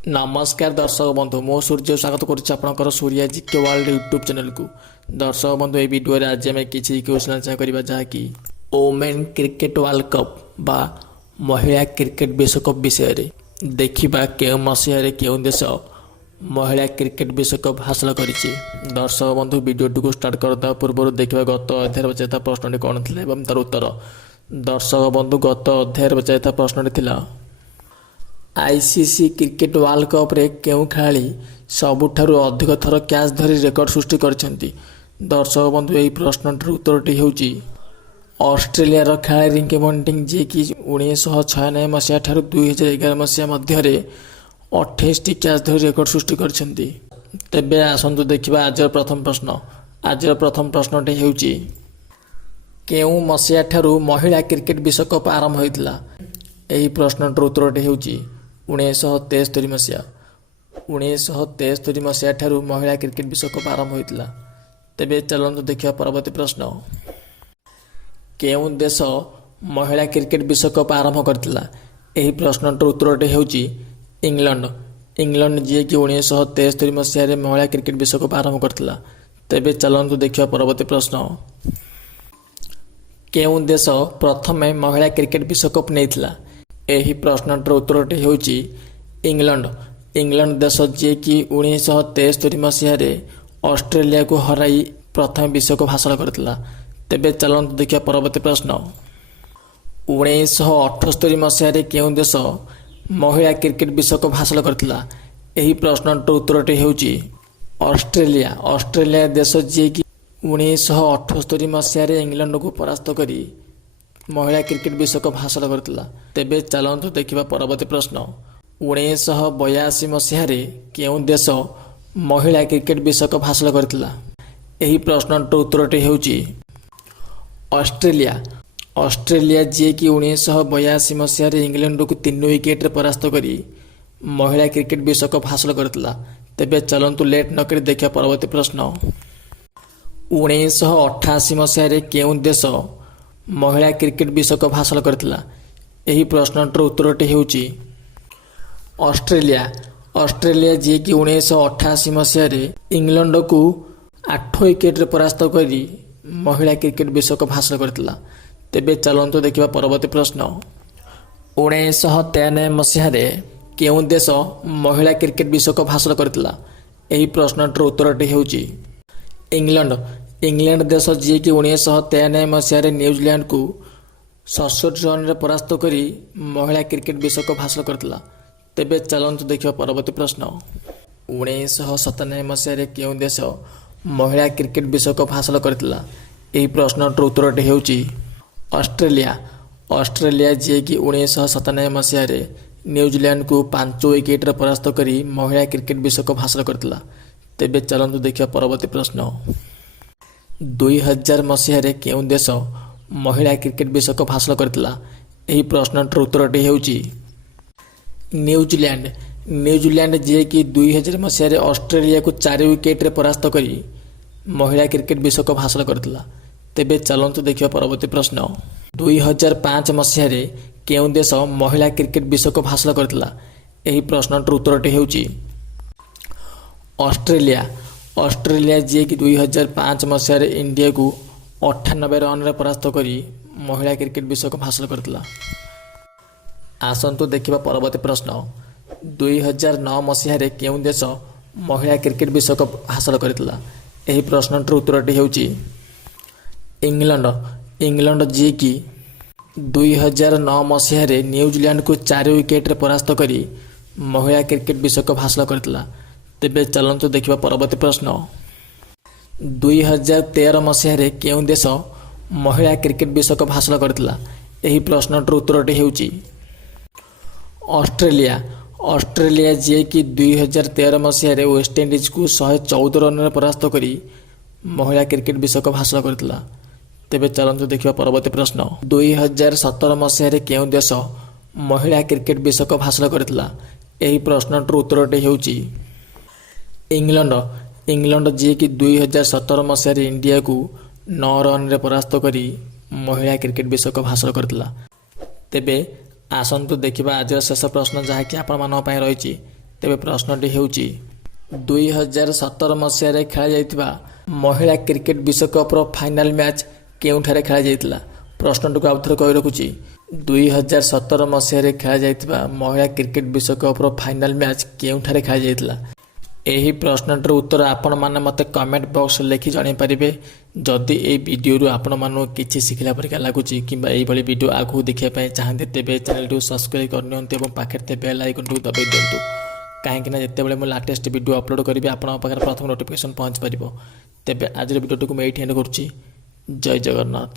नमस्कार दर्शक बंधु मो सूर्य स्वागत कर सूर्या जिके वर्ल्ड यूट्यूब चैनल को। दर्शक बंधु ये वीडियो आज आम किसी क्वेश्चन आंसर करवा जहाँकि ओमेन क्रिकेट वर्ल्ड कप बा महिला क्रिकेट विश्वकप विषय रे देखा के मसीह के देश महिला क्रिकेट विश्वकप हासिल कर। दर्शक बंधु वीडियो को स्टार्ट करता पूर्व देखा गत अध्याय बचाता प्रश्न कौन था एवं तार उत्तर। दर्शक बंधु गत अध्याय बचाता प्रश्न था आईसीसी क्रिकेट वर्ल्ड कप रे केउ खेलाड़ी सबुठारु अधिक थर कैच धरी रेकर्ड सृष्टि करछंती। दर्शक बंधु यही प्रश्नटर उत्तरटी होउची ऑस्ट्रेलिया खेलाड़ी रिंकी पॉन्टिंग जे कि 1996 मसीहा ठारू 2011 मसीहा मध्य 28 टी कैच धरी रेकर्ड सृष्टि करछंती। तेबे आसंतु देखिबा आज प्रथम प्रश्न। आज प्रथम प्रश्नटी होउची केउ मसीहा ठारू महिला क्रिकेट विश्वकप आरंभ होइतला। यही प्रश्नटर उत्तरटी होउची 1973 मसीहा। 1973 मसीहा ठारू महिला क्रिकेट विश्वकप आरंभ होइतला। तेबे चलନ୍ତୁ देखिया परवर्ती प्रश्न। केउ देश महिला क्रिकेट विश्वकप आरंभ करथिला। यही प्रश्नटर उत्तरटी होउची इंग्लैंड। इंग्लैंड जे कि 1973 मसीहा रे महिला क्रिकेट विश्वकप आरंभ करथिला। तेबे चलନ୍ତୁ देखिया परवर्ती प्रश्न। केउ देश प्रथमे महिला क्रिकेट विश्वकप नेइथिला। यही प्रश्नटर उत्तरटी होउची इंग्लैंड। इंग्लैंड देश जे कि 1973 मसीह ऑस्ट्रेलिया को हराई प्रथम विश्वकप हासिल करथिला। तेबे चलନ୍ତୁ देखिया परवर्ती प्रश्न। 1978 मसीह केउ देश महिला क्रिकेट विश्वकप हासिल करथिला। यही प्रश्नटर उत्तरटी होउची ऑस्ट्रेलिया। ऑस्ट्रेलिया देश जे कि 1978 मसीह इंग्लैंड को परास्त करी महिला क्रिकेट विश्वकप हासिल करथिला। तेबे चलନ୍ତୁ देखिबा परवर्ती प्रश्न। 1982 मसीह केउ देश महिला क्रिकेट विश्वकप हासिल करथिला। यही प्रश्नटर उत्तरटी होउची ऑस्ट्रेलिया। ऑस्ट्रेलिया जे कि 1982 मसीह इंग्लैंड को 3 विकेट परास्त करी महिला क्रिकेट विश्वकप हासिल करथिला। तेबे चलନ୍ତୁ लेट न करी देखिया परवर्ती प्रश्न। 1988 मसीह केउ देश महिला क्रिकेट विश्वकप हासिल करथिला। यही प्रश्नटर उत्तरटी होउची ऑस्ट्रेलिया। ऑस्ट्रेलिया जे कि 1988 मसीह इंग्लैंड को 8 विकेट परास्त करी महिला क्रिकेट विश्वकप हासिल करथिला। तेबे चलନ୍ତୁ देखिबा परवर्ती प्रश्न। 1993 मसीह केउ देश महिला क्रिकेट विश्वकप हासिल करथिला। यही प्रश्नटर उत्तरटी होउची इंग्लैंड। इंग्लैंड देश जे कि 1993 मसीह न्यूजीलैंड को 67 रन परास्त करी महिला क्रिकेट विश्वकप हासिल करथिला। तेबे चलନ୍ତୁ देखिबा परवर्ती प्रश्न। 1997 मसीह केउ देश महिला क्रिकेट विश्वकप हासिल करथिला। यही प्रश्नटर उत्तरटी होउची ऑस्ट्रेलिया। ऑस्ट्रेलिया जे कि 1997 मसीह न्यूजीलैंड को 5 विकेट परास्त करी महिला क्रिकेट विश्वकप हासिल करथिला। तेबे चलନ୍ତୁ देखिबा परवर्ती प्रश्न। 2000 मसीह केउ देश महिला क्रिकेट विश्वकप हासिल करथिला। यही प्रश्नटर उत्तरटी होउची न्यूजीलैंड। न्यूजीलैंड जे कि 2000 मसीह ऑस्ट्रेलिया को 4 विकेट परास्त करी महिला क्रिकेट विश्वकप हासिल करथिला। तेबे चलନ୍ତୁ देखिबा परवर्ती प्रश्न। 2005 मसीह केउ देश महिला क्रिकेट विश्वकप हासिल करथिला। यही प्रश्नटर उत्तरटी होउची ऑस्ट्रेलिया। ऑस्ट्रेलिया जे कि 2005 मसीह इंडिया को 98 रन परास्त करी महिला क्रिकेट विश्वकप हासिल करथिला। आसंतु देखिबा परवर्ती प्रश्न। 2009 मसीह केउ देश महिला क्रिकेट विश्वकप हासिल करथिला। यही प्रश्नटर उत्तरटी होउची इंग्लैंड। इंग्लैंड जे कि 2009 मसीह न्यूजीलैंड को 4 विकेट परास्त करी महिला क्रिकेट विश्वकप हासिल करथिला। तेबे चलନ୍ତୁ देखिबा परवर्ती प्रश्न। 2013 मसीह केउ देश महिला क्रिकेट विश्वकप हासिल करथिला। यही प्रश्नटर उत्तरटी होउची ऑस्ट्रेलिया। ऑस्ट्रेलिया जे कि 2013 मसीह वेस्टइंडीज को 114 रन परास्त करी महिला क्रिकेट विश्वकप हासिल करथिला। तेबे चलନ୍ତୁ देखिबा परवर्ती प्रश्न। 2017 मसीह केउ देश महिला क्रिकेट विश्वकप हासिल करथिला। यही प्रश्नटर उत्तरटी होउची इंग्लैंड। इंग्लैंड जे कि 2017 मसीह इंडिया को 9 रन परास्त करी महिला क्रिकेट विश्वकप हासिल करथिला। तेबे आसंतु देखिबा आज शेष प्रश्न जहाँकि आपण मान रही ତେବେ ପ୍ରଶ୍ନଟି ହେଉଛି 2017 ମସିହାରେ ଖେଳାଯାଇଥିବା ମହିଳା କ୍ରିକେଟ ବିଶ୍ୱକପ୍ର ଫାଇନାଲ୍ ମ୍ୟାଚ୍ କେଉଁଠାରେ ଖେଳାଯାଇଥିଲା? ପ୍ରଶ୍ନଟିକୁ ଆଉଥରେ କହି ରଖୁଛି 2017 ମସିହାରେ ଖେଳାଯାଇଥିବା ମହିଳା କ୍ରିକେଟ ବିଶ୍ୱକପ୍ର ଫାଇନାଲ୍ ମ୍ୟାଚ୍ କେଉଁଠାରେ ଖେଳାଯାଇଥିଲା? ଏହି ପ୍ରଶ୍ନଟିର ଉତ୍ତର ଆପଣମାନେ ମୋତେ କମେଣ୍ଟ ବକ୍ସରେ ଲେଖି ଜଣାଇପାରିବେ। ଯଦି ଏହି ଭିଡ଼ିଓରୁ ଆପଣମାନଙ୍କୁ କିଛି ଶିଖିଲା ପରିକା ଲାଗୁଛି କିମ୍ବା ଏହିଭଳି ଭିଡ଼ିଓ ଆଗକୁ ଦେଖିବା ପାଇଁ ଚାହାନ୍ତି ତେବେ ଚ୍ୟାନେଲଟିକୁ ସବସ୍କ୍ରାଇବ୍ କରିନିଅନ୍ତୁ ଏବଂ ପାଖରେ ଥିବା ବେଲ୍ ଆଇକନ୍ଟିକୁ ଦବାଇ ଦିଅନ୍ତୁ, କାହିଁକିନା ଯେତେବେଳେ ମୁଁ ଲାଟେଷ୍ଟ ଭିଡ଼ିଓ ଅପଲୋଡ଼ କରିବି ଆପଣଙ୍କ ପାଖରେ ପ୍ରଥମ ନୋଟିଫିକେସନ୍ ପହଞ୍ଚିପାରିବ। ତେବେ ଆଜିର ଭିଡ଼ିଓଟିକୁ ମୁଁ ଏଇଠି ଏଣ୍ଡ କରୁଛି। ଜୟ ଜଗନ୍ନାଥ।